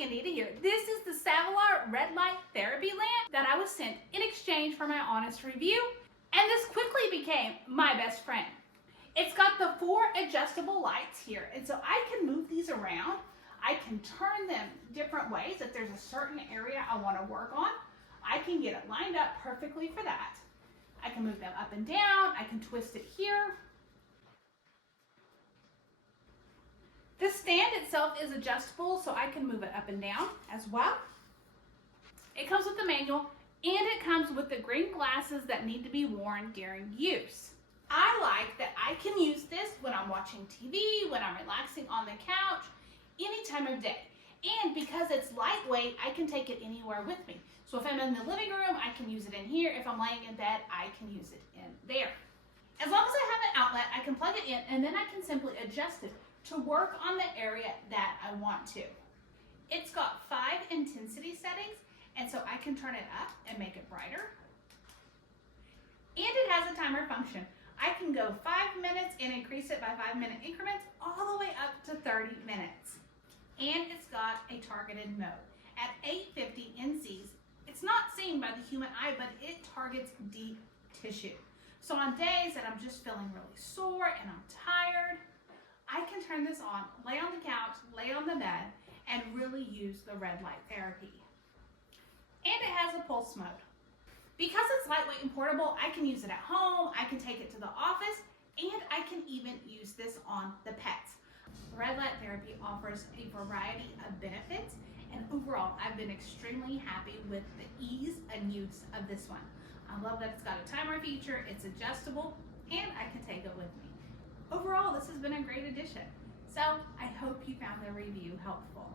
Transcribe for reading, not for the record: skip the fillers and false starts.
Candida here. This is the Savilar red light therapy lamp that I was sent in exchange for my honest review, and this quickly became my best friend. It's got the 4 adjustable lights here, and so I can move these around. I can turn them different ways. If there's a certain area I want to work on, I can get it lined up perfectly for that. I can move them up and down. I can twist it here. The stand itself is adjustable, so I can move it up and down as well. It comes with the manual, and it comes with the green glasses that need to be worn during use. I like that I can use this when I'm watching TV, when I'm relaxing on the couch, any time of day. And because it's lightweight, I can take it anywhere with me. So if I'm in the living room, I can use it in here. If I'm laying in bed, I can use it in there. As long as I have an outlet, I can plug it in, and then I can simply adjust it to work on the area that I want to. It's got 5 intensity settings, and so I can turn it up and make it brighter. And it has a timer function. I can go 5 minutes and increase it by 5-minute increments all the way up to 30 minutes. And it's got a targeted mode. At 850 NCs, it's not seen by the human eye, but it targets deep tissue. So on days that I'm just feeling really sore and I'm tired, I can turn this on, lay on the couch, lay on the bed, and really use the red light therapy. And it has a pulse mode. Because it's lightweight and portable, I can use it at home, I can take it to the office, and I can even use this on the pets. Red light therapy offers a variety of benefits, and overall, I've been extremely happy with the ease and use of this one. I love that it's got a timer feature, it's adjustable, and I can take it with me. Overall, this has been a great addition. So I hope you found the review helpful.